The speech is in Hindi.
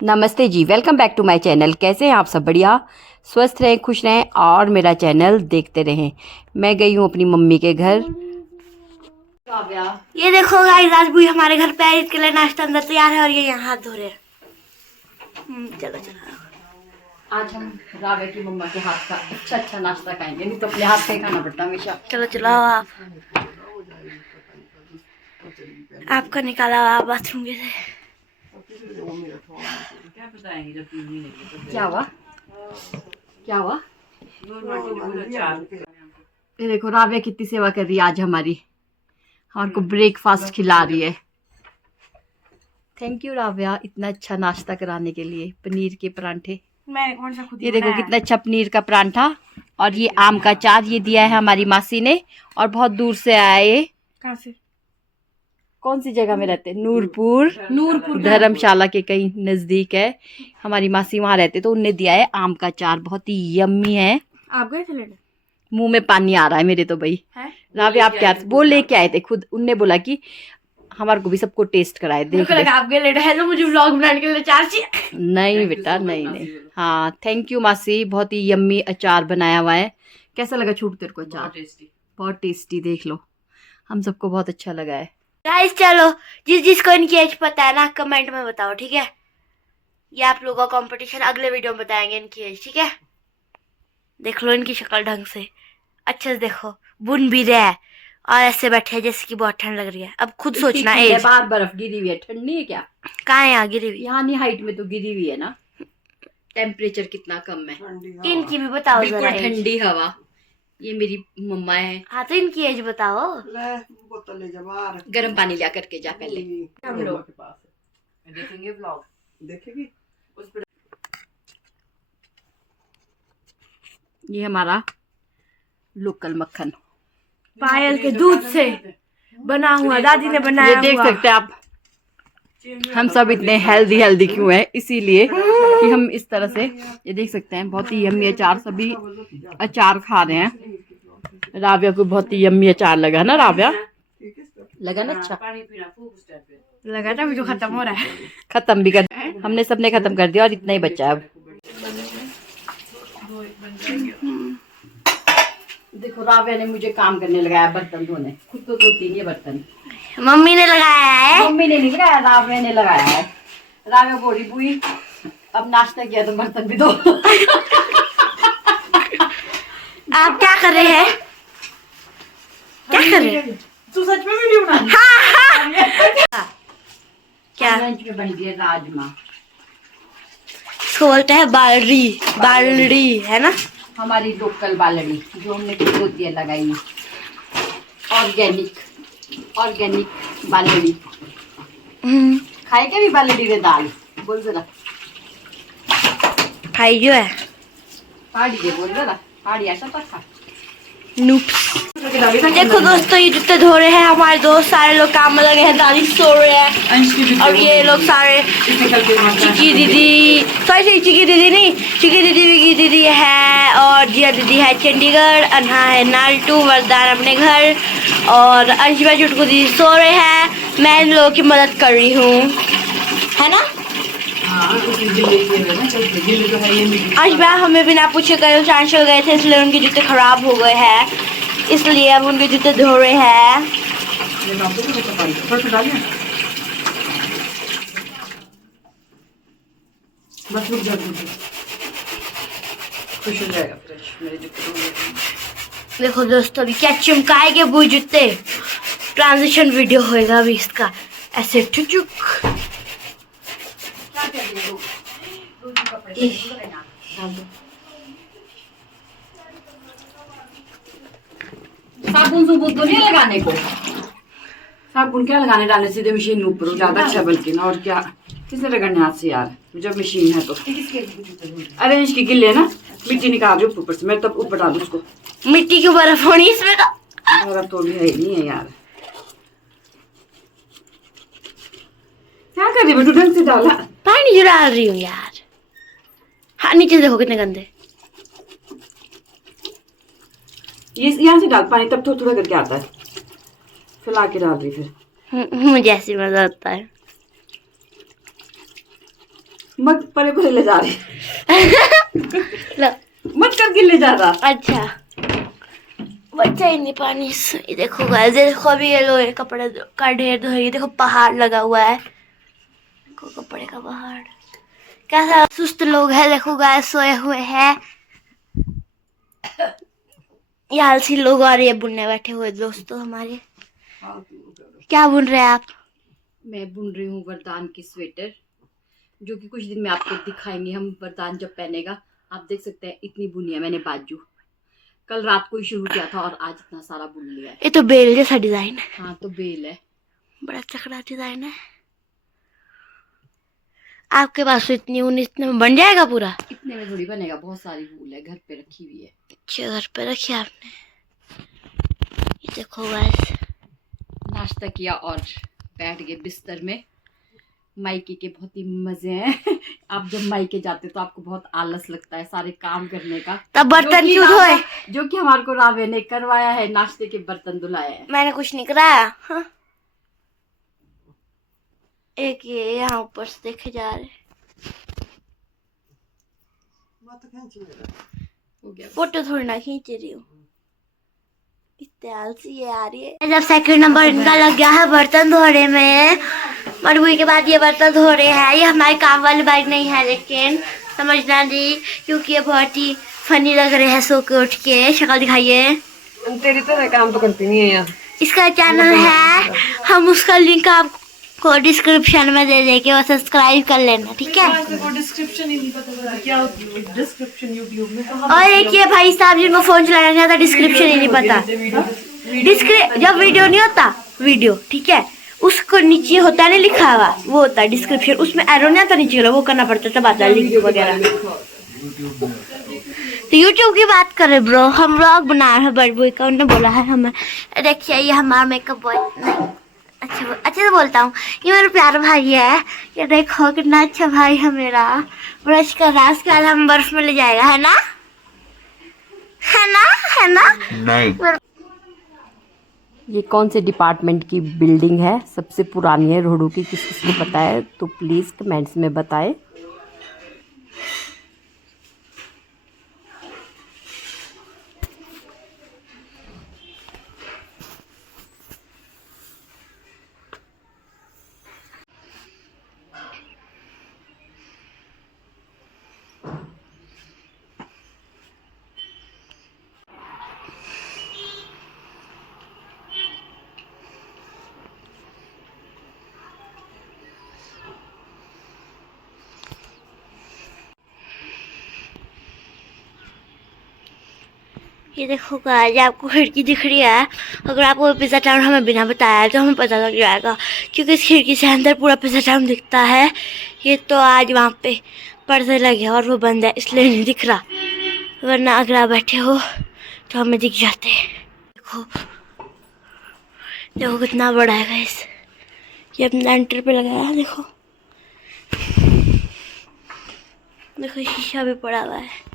नमस्ते जी, welcome back to my channel. कैसे हैं आप सब? बढ़िया, स्वस्थ रहें, खुश रहें और मेरा चैनल देखते रहें। मैं गई हूँ अपनी मम्मी के घर। ये देखो गाइस, आज भी हमारे घर पे इसके लिए नाश्ता अंदर तैयार है और ये यहाँ हाथ धो रहे हैं। चलो चलो, आज हम रावे की मम्मा के हाथ का अच्छा नाश्ता खाएंगे। नहीं तो अपने हाथ का ही खाना पड़ता हमेशा। चलो चलो आपका निकाला आप बाथरूम के से। क्या हुआ? ये देखो रावे कितनी सेवा कर रही है आज हमारी, हमारे को ब्रेकफास्ट खिला रही है। थैंक यू राव्या, इतना अच्छा नाश्ता कराने के लिए। पनीर के परांठे, मैंने कौन सा खुद ये देखो कितना अच्छा पनीर का परांठा, और ये आम का अचार ये दिया है हमारी मासी ने, और बहुत दूर से आया ये। कहाँ से? कौन सी जगह में रहते हैं? नूरपुर धर्मशाला के कहीं नजदीक है। हमारी मासी वहां रहते, तो उनने दिया है आम का अचार, बहुत ही यम्मी है। आप गए थे लेने? मुंह में पानी आ रहा है मेरे तो भाई। रावे आप क्या वो लेके आए थे खुद, उनने बोला कि हमारे को भी सबको टेस्ट कराए। देख ले। आप गए लेने है तो मुझे व्लॉग बनाने के लिए अचार चाहिए। नहीं बेटा, नहीं। हाँ थैंक यू मासी, बहुत ही यम्मी अचार बनाया हुआ है। कैसा लगा छूट तेरे को अचार? बहुत टेस्टी। देख लो, हम सबको बहुत अच्छा लगा है। गाइस चलो, जिसको इनकी एज पता है ना कमेंट में बताओ, ठीक है? ये आप लोगों का कंपटीशन अगले वीडियो में बताएंगे इनकी एज, ठीक है? देख लो इनकी शक्ल ढंग से, अच्छे से देखो। बुन भी रहे हैं और ऐसे बैठे हैं जैसे कि बहुत ठंड लग रही है। अब खुद सोचना एज। बाहर बर्फ गिरी हुई है, ठंडी है क्या? कहाँ है यहाँ गिरी हुई? यहाँ नहीं, हाइट में तो गिरी हुई है ना। टेम्परेचर कितना कम है। इनकी भी बताओ जरा एज। ठंडी हवा। ये मेरी मम्मा है। हाँ तो इनकी एज बताओ। गर्म पानी लिया करके जा पहले। हम लोग देखेंगे व्लॉग, देखेगी उस पर। ये हमारा लोकल मक्खन, पायल के दूध से बना हुआ, दादी ने बनाया। ये देख सकते हैं आप, हम सब इतने हेल्दी क्यों हैं? इसीलिए कि हम इस तरह से, ये देख सकते हैं बहुत ही यम्मी अचार, सभी अचार खा रहे हैं। राव्या को बहुत ही यम्मी अचार लगा ना राव्या? लगा ना अच्छा? लगा था वीडियो खत्म हो रहा है। खत्म भी कर, हमने सबने खत्म कर दिया और इतना ही बचा है अब। देखो राव्या ने मुझे काम करने लगाया, बर्तन धोने। खुद तो धोती नहीं है बर्तन, मम्मी ने लगाया है। मम्मी ने नहीं लगाया, राव्या ने लगाया है। राव्या बोली बुई अब नाश्ता किया तो बर्तन भी धो। आप क्या कर रहे हैं? क्या कर रहे हैं? तू सच में वीडियो बना रही हाँ। क्या लंच में बन गया राजमा। इसको बोलते हैं बालड़ी है ना? हमारी लोकल बालड़ी जो हमने खुद होती है लगाई है। ऑर्गेनिक बालड़ी। खाए क्या भी बालड़ी रे दाल? बोल जरा। खाई जो है हाड़ी दे, बोल जरा। हाड़ी ऐसा तो खा। देखो दोस्तों, ये जूते धो रहे हैं हमारे दोस्त, सारे लोग काम में लगे हैं। दादी सो रहे हैं और ये लोग सारे चिकी दीदी, चिकी दीदी नहीं, चिकी दीदी विकी दीदी है, और जिया दीदी है चंडीगढ़, अन्हा है नालटू, वरदान अपने घर, और अंशिमा चुटकू दीदी सो रहे हैं। मैं इन लोगों की मदद कर रही हूँ, है ना? आज मैं हमें बिना पूछे कल चांचल गए थे, इसलिए उनके जूते खराब हो गए हैं, इसलिए अब उनके जूते धो रहे हैं। बस रुक जा, खुश हो जाएगा फ्रेश मेरे जूते। देखो दोस्तों, अभी क्या चमकाएंगे वो जूते। ट्रांजिशन वीडियो होएगा अभी इसका, ऐसे ठुचुक। साबुन तो नहीं लगाने को। साबुन क्या लगाने, डालने सीधे मशीन ऊपर हो, ज्यादा अच्छा बल्कि ना। और क्या किसने रगड़ने हाथ से यार, जब मशीन है तो। अरे इसकी गिल्ले है ना, मिट्टी निकाल रही ऊपर से, मैं तब ऊपर डालू उसको। मिट्टी की बर्फ होनी इसमें तो। बर्फ तो भी है ही नहीं है यार। क्या कर रही बेटू, ढंग से डाला। पानी जो डाल रही हूँ यार। हाँ नीचे देखो कितने गंदे। ये यहाँ से डाल पानी, तब थोड़ा थोड़ा करके आता है। फैला के डाल रही फिर। मुझे ऐसे मजा आता है। मत परे परे ले जा रही, लो मत कर गिर ले जा रहा। अच्छा बच्चा ही नहीं पानी से। ये देखो गाइस, देखो अभी ये लो ये कपड़े का ढेर धो, ये देखो पहाड़ लगा हुआ है, देखो कपड़े का पहाड़। कैसा सुस्त लोग है, देखो गाइस सोए हुए हैं ये आलसी लोग, और ये बुनने बैठे हुए दोस्तों हमारे। क्या बुन रहे हैं आप? मैं बुन रही हूँ वरदान की स्वेटर, जो कि कुछ दिन में आपको दिखाएंगे हम। वरदान जब पहनेगा आप देख सकते हैं, इतनी बुनी है मैंने बाजू। कल रात को ही शुरू किया था और आज इतना सारा बुन लिया है। ये तो बेल जैसा डिजाइन है। हाँ तो बेल है, बड़ा तगड़ा डिजाइन है। आपके पास तो इतनी ऊन, इतने में बन जाएगा पूरा? इतने में थोड़ी बनेगा, बहुत सारी वूल है घर पे रखी हुई है। अच्छा घर पे रखी आपने। ये देखो गाइस, नाश्ता किया और बैठ गए बिस्तर में। मायके के बहुत ही मजे हैं। आप जब मायके जाते तो आपको बहुत आलस लगता है सारे काम करने का। तब बर्तन क्यों धोए? जो कि हमारे को रावे ने करवाया है, नाश्ते के बर्तन धुलाए हैं। मैंने कुछ नहीं कराया। हाँ? एक ये यहाँ ऊपर से देखे जा रहे, हो गया। फोटो थोड़ी ना खींच रही हूँ, इतने आलसी ये आ रही है। जब सेकंड नंबर इनका लग गया है बर्तन धोने में, मरबूई के बाद ये बर्तन धो रहे हैं। ये हमारे काम वाले बाइक नहीं है, लेकिन समझना नहीं, क्योंकि ये बहुत ही फनी लग रहे हैं सो के उठ के। शक्ल दिखाइए। तेरी तरह काम तो करती नहीं है यार। इसका चैनल है, हम उसका लिंक आपको डिस्क्रिप्शन में दे देंगे, और सब्सक्राइब कर लेना, ठीक है? डिस्क्रिप्शन ही नहीं पता क्या डिस्क्रिप्शन यूट्यूब में। और एक ये भाई साहब जिनको फोन चलाना नहीं आता, डिस्क्रिप्शन ही नहीं पता। जब वीडियो नहीं होता, वीडियो ठीक है, उसको नीचे होता है ना लिखा हुआ, वो होता है डिस्क्रिप्शन, उसमें एरो नहीं आता नीचे, वो करना पड़ता है, तब आता है लिंक वगैरह। तो यूट्यूब की बात करें ब्रो, हम व्लॉग बना रहे हैं बड़बुई का, उन्होंने बोला है हमें। देखिए ये हमारा मेकअप बॉय, नहीं अच्छे से बोलता हूँ, ये मेरा प्यारा भाई है। ये देखो कितना अच्छा भाई है मेरा। ब्रश कर रहा है, उसके बाद हम बर्फ में ले जाएगा, है ना? है ना? है ना? नहीं। ये कौन से डिपार्टमेंट की बिल्डिंग है, सबसे पुरानी है रोहड़ू की? किस किस को पता है तो प्लीज़ कमेंट्स में बताएं। ये देखो गाइस, आपको खिड़की दिख रही है। अगर आपको पिज़्ज़ा टाउन हमें बिना बताया तो हमें पता लग जाएगा, क्योंकि इस खिड़की से अंदर पूरा पिज़्ज़ा टाउन दिखता है। ये तो आज वहाँ पे पर्दे लगे और वो बंद है, इसलिए नहीं दिख रहा, वरना अगर आप बैठे हो तो हमें दिख जाते हैं। देखो देखो कितना बड़ा है गाइस, ये अपना एंटर पे लगा है। देखो देखो शीशा भी पड़ा हुआ है।